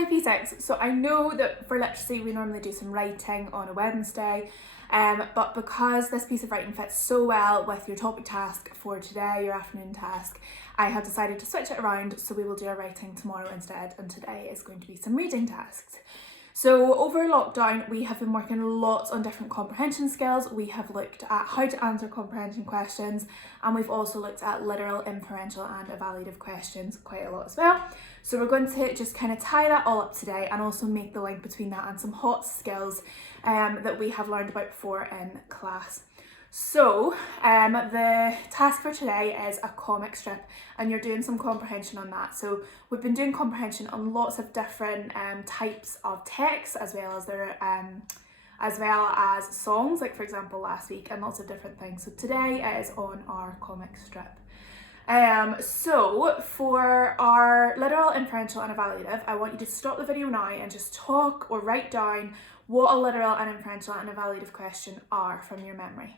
Hi P6, so I know that for literacy we normally do some writing on a Wednesday, but because this piece of writing fits so well with your topic task for today, your afternoon task, I have decided to switch it around, so we will do our writing tomorrow instead, and today is going to be some reading tasks. So over lockdown, we have been working lots on different comprehension skills. We have looked at how to answer comprehension questions, and we've also looked at literal, inferential and evaluative questions quite a lot as well. So we're going to just kind of tie that all up today and also make the link between that and some hot skills that we have learned about before in class. So the task for today is a comic strip, and you're doing some comprehension on that. So we've been doing comprehension on lots of different types of text, as well as songs, like for example last week, and lots of different things. So today it is on our comic strip. So for our literal, inferential and evaluative, I want you to stop the video now and just talk or write down what a literal and inferential and evaluative question are from your memory.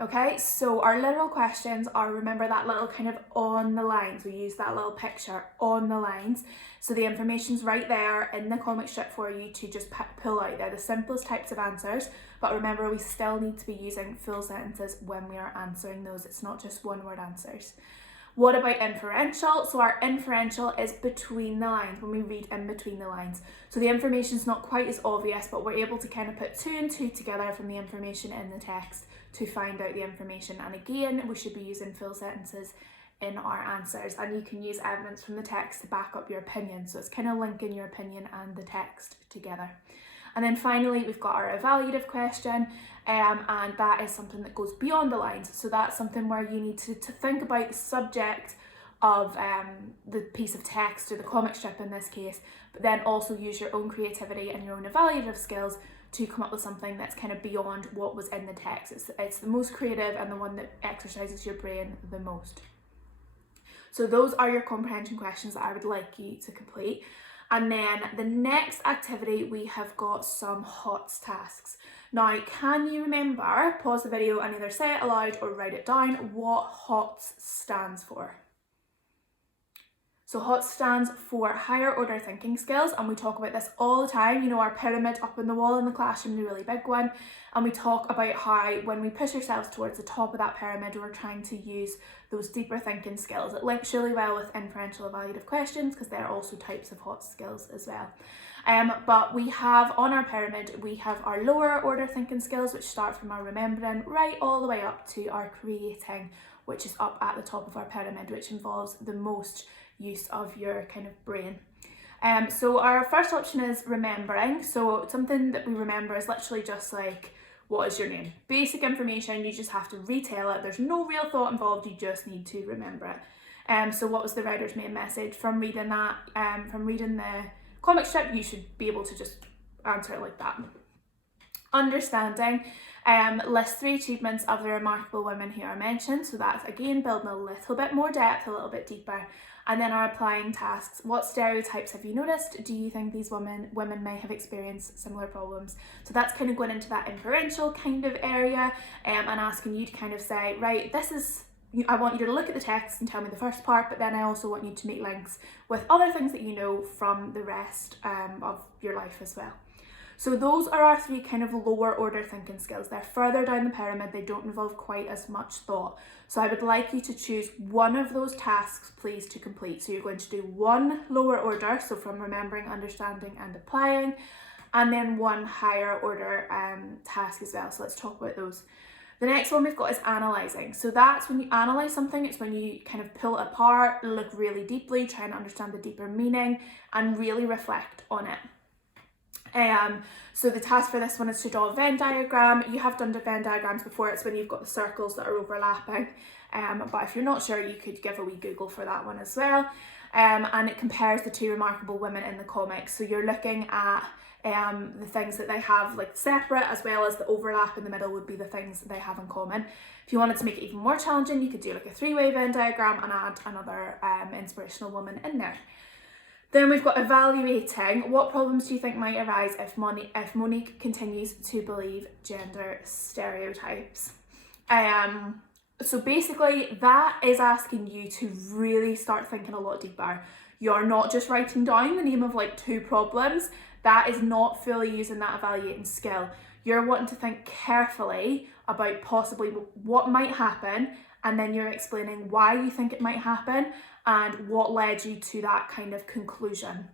Okay, so our literal questions are, remember that little kind of on the lines, we use that little picture on the lines. So the information's right there in the comic strip for you to just pull out. They're the simplest types of answers, but remember we still need to be using full sentences when we are answering those. It's not just one word answers. What about inferential? So our inferential is between the lines, when we read in between the lines. So the information's not quite as obvious, but we're able to kind of put two and two together from the information in the text to find out the information. And again, we should be using full sentences in our answers, and you can use evidence from the text to back up your opinion. So it's kind of linking your opinion and the text together. And then finally, we've got our evaluative question, and that is something that goes beyond the lines. So that's something where you need to think about the subject of the piece of text, or the comic strip in this case, but then also use your own creativity and your own evaluative skills to come up with something that's kind of beyond what was in the text. It's the most creative and the one that exercises your brain the most. So those are your comprehension questions that I would like you to complete. And then the next activity, we have got some HOTS tasks. Now, can you remember, pause the video and either say it aloud or write it down, what HOTS stands for? So HOTS stands for higher order thinking skills, and we talk about this all the time. You know, our pyramid up on the wall in the classroom is a really big one, and we talk about how when we push ourselves towards the top of that pyramid, we're trying to use those deeper thinking skills. It links really well with inferential evaluative questions because they're also types of HOTS skills as well. But we have on our pyramid, we have our lower order thinking skills, which start from our remembering right all the way up to our creating, which is up at the top of our pyramid, which involves the most use of your kind of brain. So our first option is remembering. So something that we remember is literally just like, what is your name? Basic information, you just have to retell it. There's no real thought involved, you just need to remember it. So what was the writer's main message? From reading that, from reading the comic strip, you should be able to just answer it like that. Understanding, list 3 achievements of the remarkable women who are mentioned. So that's again building a little bit more depth, a little bit deeper. And then our applying tasks. What stereotypes have you noticed? Do you think these women may have experienced similar problems? So that's kind of going into that inferential kind of area, and asking you to kind of say, right, I want you to look at the text and tell me the first part, but then I also want you to make links with other things that you know from the rest of your life as well. So those are our 3 kind of lower order thinking skills. They're further down the pyramid, they don't involve quite as much thought. So I would like you to choose one of those tasks, please, to complete. So you're going to do 1 lower order, so from remembering, understanding and applying, and then 1 higher order task as well. So let's talk about those. The next one we've got is analysing. So that's when you analyse something, it's when you kind of pull it apart, look really deeply, try and understand the deeper meaning and really reflect on it. So the task for this one is to draw a Venn diagram. You have done the Venn diagrams before, it's when you've got the circles that are overlapping, but if you're not sure, you could give a wee Google for that one as well. And it compares the 2 remarkable women in the comics. So you're looking at the things that they have like separate, as well as the overlap in the middle would be the things that they have in common. If you wanted to make it even more challenging, you could do like a 3-way Venn diagram and add another inspirational woman in there. Then we've got evaluating. What problems do you think might arise if Monique continues to believe gender stereotypes? So basically that is asking you to really start thinking a lot deeper. You're not just writing down the name of like 2 problems. That is not fully using that evaluating skill. You're wanting to think carefully about possibly what might happen, and then you're explaining why you think it might happen and what led you to that kind of conclusion.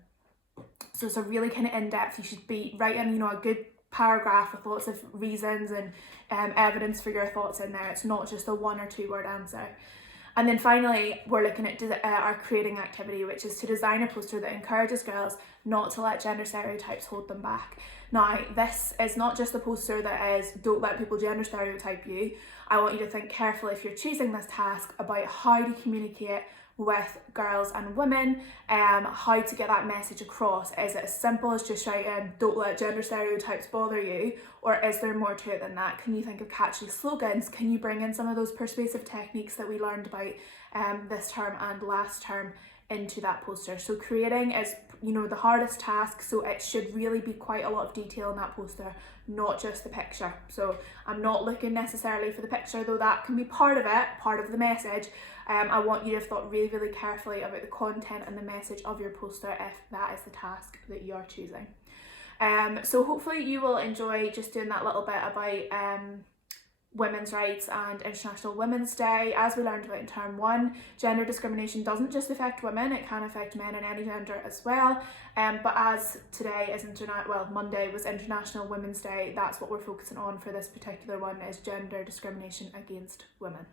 So it's a really kind of in-depth, you should be writing, you know, a good paragraph with lots of reasons and evidence for your thoughts in there. It's not just a 1 or 2 word answer. And then finally, we're looking at our creating activity, which is to design a poster that encourages girls not to let gender stereotypes hold them back. Now, this is not just a poster that is, don't let people gender stereotype you. I want you to think carefully, if you're choosing this task, about how to communicate with girls and women, how to get that message across. Is it as simple as just shouting, don't let gender stereotypes bother you? Or is there more to it than that? Can you think of catchy slogans? Can you bring in some of those persuasive techniques that we learned about this term and last term into that poster? So creating is, you know, the hardest task, so it should really be quite a lot of detail in that poster, not just the picture. So I'm not looking necessarily for the picture, though that can be part of it, part of the message. I want you to have thought really, really carefully about the content and the message of your poster if that is the task that you are choosing. So hopefully you will enjoy just doing that little bit about women's rights and International Women's Day. As we learned about in term 1, gender discrimination doesn't just affect women, it can affect men and any gender as well. But as today is Monday was International Women's Day, that's what we're focusing on for this particular one, is gender discrimination against women.